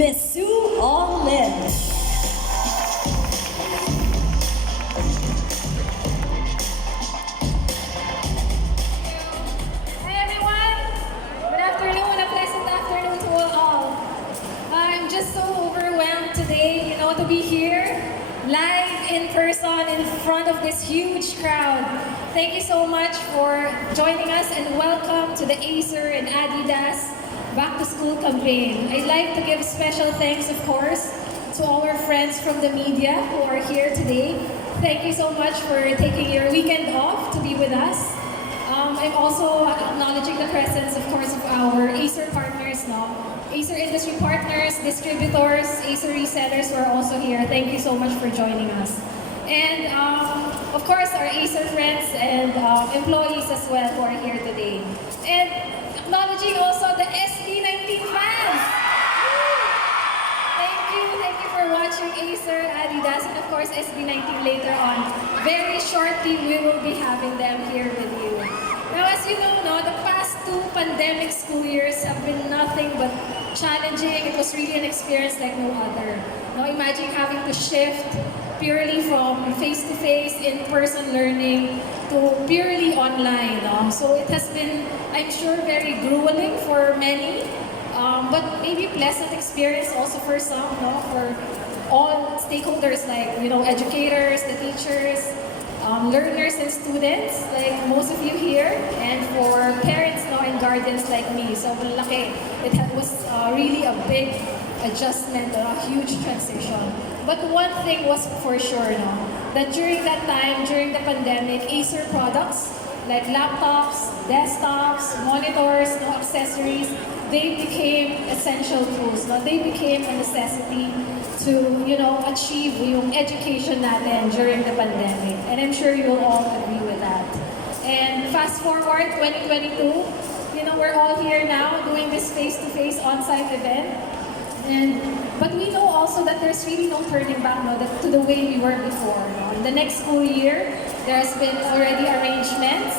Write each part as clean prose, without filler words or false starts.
Miss Ong Lim. Hi everyone! Good afternoon, a pleasant afternoon to all. I'm just so overwhelmed today, to be here live in person in front of this huge crowd. Thank you so much for joining us and welcome to the Acer and Adidas Back to School campaign. I'd like to give special thanks, of course, to our friends from the media who are here today. Thank you so much for taking your weekend off to be with us. I'm also acknowledging the presence, of course, of our Acer partners, Acer industry partners, distributors, Acer resellers who are also here. Thank you so much for joining us. And of course, our Acer friends and employees as well who are here today. And acknowledging also the SB19 fans. Thank you for watching Acer, Adidas, and of course SB19 later on. Very shortly, we will be having them here with you. Now, as you know, the past 2 pandemic school years have been nothing but challenging. It was really an experience like no other. Now, imagine having to shift purely from face-to-face, in-person learning to purely online. So it has been, I'm sure, very grueling for many, but maybe pleasant experience also for some, for all stakeholders like, educators, the teachers, learners and students, like most of you here, and for parents and guardians like me. So malaki. It was really a big adjustment, a huge transition. But one thing was for sure, that during that time, during the pandemic, Acer products like laptops, desktops, monitors, accessories, they became essential tools. They became a necessity to, achieve yung education natin during the pandemic. And I'm sure you will all agree with that. And fast forward 2022, we're all here now doing this face-to-face on-site event. But we know also that there's really no turning back to the way we were before. In the next school year, there has been already arrangements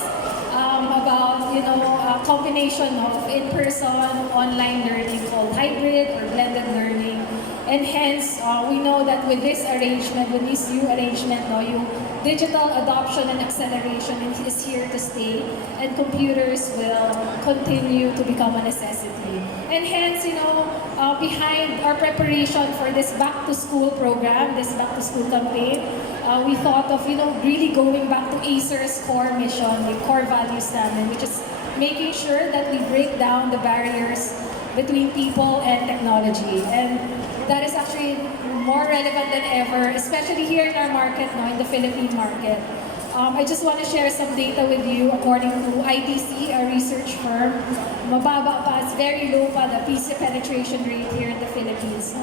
about a combination of in-person, online learning called hybrid or blended learning. And hence, we know that with this arrangement, with this new arrangement, yung digital adoption and acceleration is here to stay, and computers will continue to become a necessity. And hence, behind our preparation for this back-to-school program, this back-to-school campaign, we thought of, really going back to Acer's core mission, the core values namin, which is making sure that we break down the barriers between people and technology. And that is actually more relevant than ever, especially here in our market, in the Philippine market. I just want to share some data with you. According to IDC, a research firm, mababa pa, it's very low pa, the PC penetration rate here in the Philippines.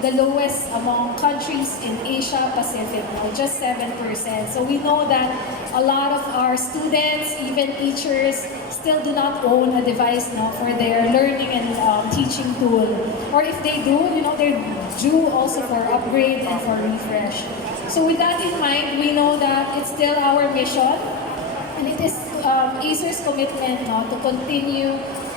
The lowest among countries in Asia Pacific, just 7%. So we know that a lot of our students, even teachers, still do not own a device for their learning and teaching tool. Or if they do, they're due also for upgrade and for refresh. So with that in mind, we know that it's still our mission, and it is Acer's commitment to continue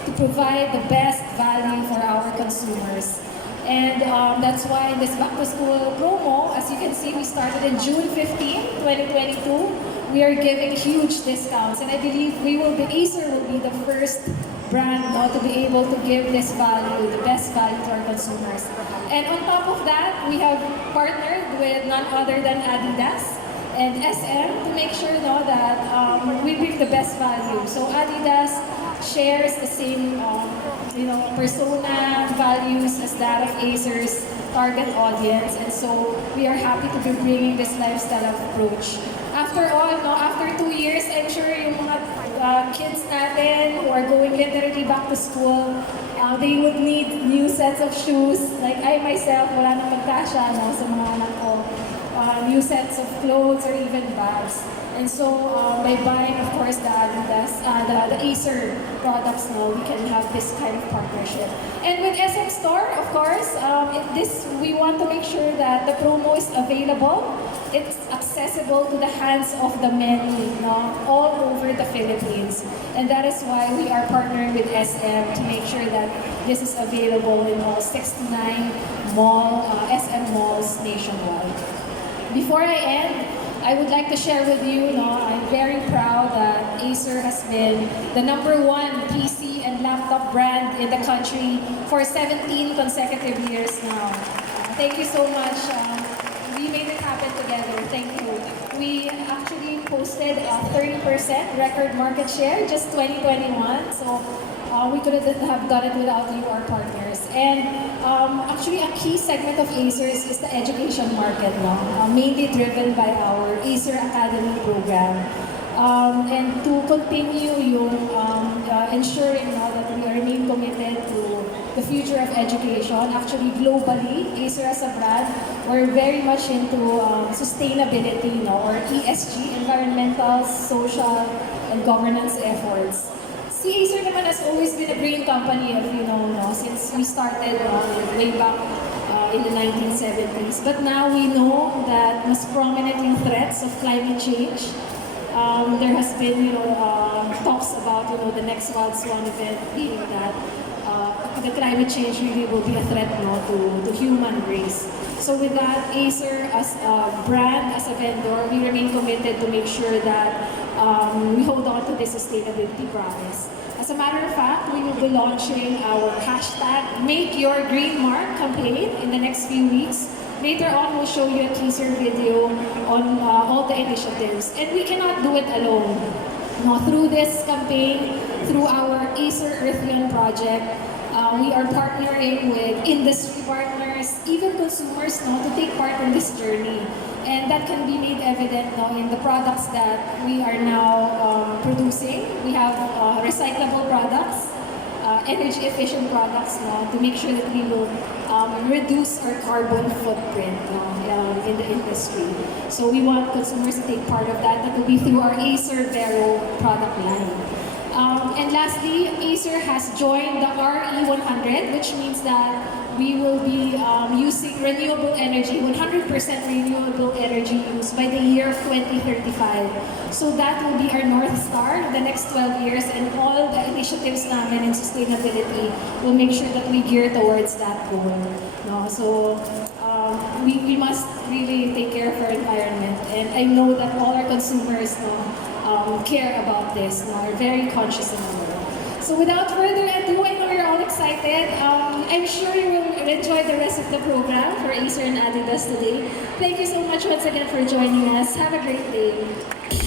to provide the best value for our consumers. And that's why in this back-to-school promo, as you can see, we started in June 15, 2022. We are giving huge discounts, and I believe Acer will be the first brand to be able to give this value, the best value to our consumers. And on top of that, we have partnered with none other than Adidas and SM to make sure that we bring the best value. So Adidas shares the same persona, values as that of Acer's target audience, and so we are happy to be bringing this lifestyle approach. After all, after 2 years, I'm sure yung mga kids natin who are going literally back to school, they would need new sets of shoes. Like I myself, wala nang magkasya sa mga anak ko. New sets of clothes or even bags. And so by buying, of course, the Adidas, the Acer products we can have this kind of partnership. And with SM Store, of course, we want to make sure that the promo is available it's accessible to the hands of the many, all over the Philippines. And that is why we are partnering with SM to make sure that this is available in all 69 SM malls nationwide. Before I end, I would like to share with you, I'm very proud that Acer has been the #1 PC and laptop brand in the country for 17 consecutive years now. Thank you so much. We made it happen together. Thank you. We actually posted a 30% record market share just 2021. So we couldn't have done it without you, our partners. And actually, a key segment of Acer is the education market, mainly driven by our Acer Academy program. And to continue ensuring that we remain committed to the future of education. Actually, globally, Acer as a brand, we're very much into sustainability, or ESG, environmental, social, and governance efforts. Si Acer naman has always been a green company, if you know, since we started way back in the 1970s. But now we know that mas prominent yung threats of climate change. There has been, talks about, the next World Swan event being that the climate change really will be a threat to human race. So with that, Acer as a brand, as a vendor, we remain committed to make sure that we hold on to this sustainability promise. As a matter of fact, we will be launching our hashtag Make Your Green Mark campaign in the next few weeks. Later on, we'll show you a teaser video on all the initiatives. And we cannot do it alone. Through this campaign, through our Acer Earthian project, we are partnering with industry partners, even consumers, to take part in this journey. And that can be made evident in the products that we are now producing. We have recyclable products, energy-efficient products, to make sure that we will reduce our carbon footprint in the industry. So we want consumers to take part of that. That will be through our Acer Vero product line. And lastly, Acer has joined the RE100, which means that we will be using renewable energy, 100% renewable energy use by the year of 2035. So that will be our North Star the next 12 years, and all the initiatives namin in sustainability will make sure that we gear towards that goal. So we must really take care of our environment, and I know that all our consumers care about this, are very conscious about it. So without further ado, I know you're all excited. I'm sure you will enjoy the rest of the program for Acer and Adidas today. Thank you so much once again for joining us. Have a great day.